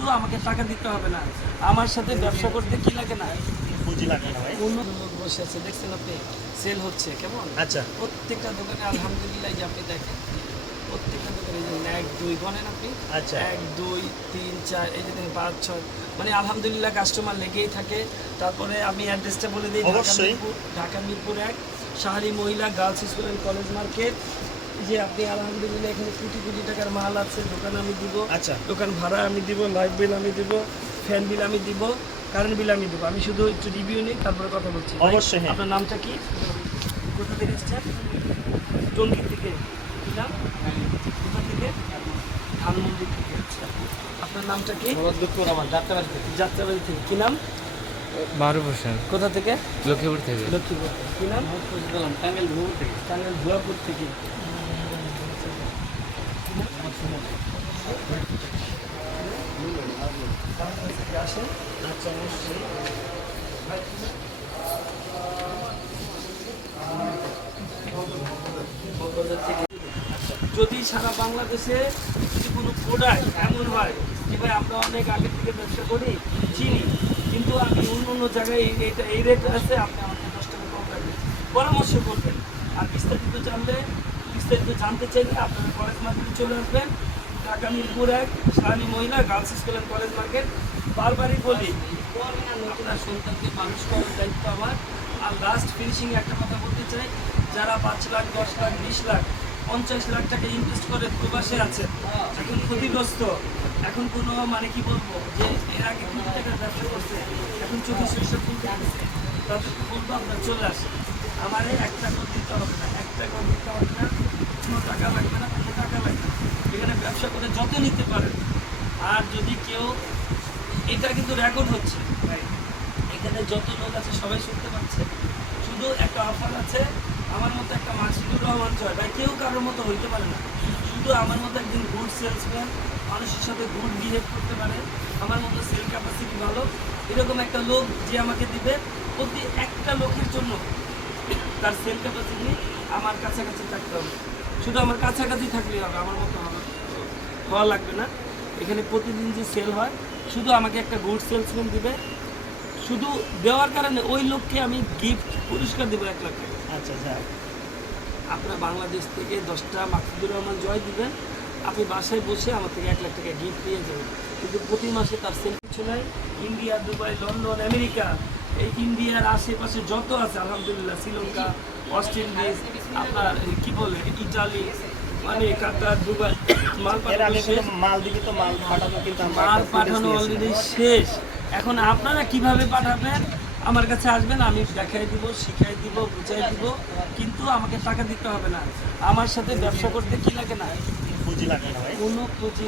কিন্তু আমাকে টাকা দিতে হবে না। আমার সাথে ব্যবসা করতে কি লাগে না? পুঁজি লাগবে না ভাই। অন্য বসে আছে দেখছেন আপনি? সেল হচ্ছে কেমন? আচ্ছা। প্রত্যেকটা দোকানে আলহামদুলিল্লাহ যে আপনি দেখেন প্রত্যেকটা দোকানে এক দুই গণেন আপনি? আচ্ছা। এক দুই তিন চার এই যে পাঁচ ছয় মানে আলহামদুলিল্লাহ কাস্টমার লেগেই থাকে। তারপরে আমি অ্যাড্রেসটা বলে দিই ঢাকা অবশ্যই। মিরপুর ঢাকা মিরপুর এক শাহালি মহিলা girls school and college market. যে আপনি আলহামদুলিল্লাহ এখানে কোটি কোটি টাকার মাল আছে দোকান আমি দিব আচ্ছা। দোকান ভাড়া আমি দিব লাইট বিল আমি দিব ফ্যান বিল আমি দিব কারেন্ট বিল আমি দিব। আমি শুধু একটু রিভিউ নিই তারপরে কথা বলছি। অবশ্যই, হ্যাঁ। আপনার নামটা কি? কোথা থেকে এসছেন? টঙ্গি থেকে। কি নাম? কোথা থেকে? ধানমন্ডি থেকে। আপনার নামটা কি? যাত্রাবাড়ি থেকে। কি নাম? মারুফ হোসেন কোথা থেকে? লক্ষ্মীপুর থেকে। লক্ষ্মীপুর কি নাম? টাঙ্গাইল ভুয়াপুর থেকে। টাঙ্গাইল ভুয়াপুর থেকে। যদি সারা বাংলাদেশে যদি কোনো প্রোডাক্ট এমন হয় যে ভাই আমরা অনেক আগে থেকে ব্যবসা করি চিনি। কিন্তু আমি অন্য অন্য জায়গায় এইটা এই রেট আছে, আপনি আমাকে দশ টাকা কম রাখবেন পরামর্শ করবেন। আর বিস্তারিত জানলে বিস্তারিত জানতে চাইলে আপনারা কলেজ মার্কেটে চলে আসবেন। ঢাকা মিরপুর এক সাহানি মহিলা girls school and college market বারবারই বলি, আপনার সন্তানকে মানুষ করার দায়িত্ব আমার। আর লাস্ট ফিনিশিং একটা কথা বলতে চাই, যারা পাঁচ লাখ, দশ লাখ, বিশ লাখ পঞ্চাশ লাখ টাকা ইনভেস্ট করে প্রবাসে আছে এখন ক্ষতিগ্রস্ত। এখন কোনো মানে কি বলব যে এর আগে কোটি টাকার ব্যবসা করছে এখন চোখে শস্য তুলতে আসছে তাদেরকে বলব আপনার চলে আসে। আমার এক টাকা দিতে হবে না এক টাকা দিতে হবে না কোনো টাকা লাগবে না কোনো টাকা লাগবে না। এখানে ব্যবসা করে যত নিতে পারেন। আর যদি কেউ এটা কিন্তু রেকর্ড হচ্ছে। এখানে যত লোক আছে সবাই শুনতে পাচ্ছে। শুধু একটা অফার আছে আমার মতো একটা মাসিদুর রহমান জয় ভাই, কেউ কারোর মতো হইতে পারে না। শুধু আমার মতো একদিন গুড সেলসম্যান মানুষের সাথে গুড বিহেভ করতে পারে। আমার মতো সেল ক্যাপাসিটি ভালো। এরকম একটা লোক যে আমাকে দিবে প্রতি একটা লোকের জন্য তার সেল ক্যাপাসিটি আমার কাছাকাছি থাকতে হবে। শুধু আমার কাছাকাছি থাকলেই হবে, আমার মতো হবে হওয়া লাগবে না। এখানে প্রতিদিন যে সেল হয়, শুধু আমাকে একটা গুড সেলসম্যান দিবে। শুধু দেওয়ার কারণে ওই লোককে আমি গিফট পুরস্কার দেবো এক লাখ। টাকা আচ্ছা আচ্ছা। আপনার বাংলাদেশ থেকে দশটা মাকসুদুর রহমান জয় দিবেন। আপনি বাসায় বসে আমার থেকে এক লাখ টাকা গিফট পেয়ে যাবেন। কিন্তু প্রতি মাসে তার সেল কিছু নাই ইন্ডিয়া দুবাই লন্ডন আমেরিকা এই ইন্ডিয়ার আশেপাশে যত আছে আলহামদুলিল্লাহ শ্রীলঙ্কা ওয়েস্ট ইন্ডিজ আপনার কি বলে ইটালি মানে কাতার দুবাই মাল পাঠানো মাল পাঠানো অলরেডি শেষ। এখন আপনারা কীভাবে পাঠাবেন? আমার কাছে আসবেন আমি দেখাই দিব শিখাই দিব বুঝাই দিব কিন্তু আমাকে টাকা দিতে হবে না। আমার সাথে ব্যবসা করতে কি লাগে না? পুঁজি লাগবে না কোনো পুঁজি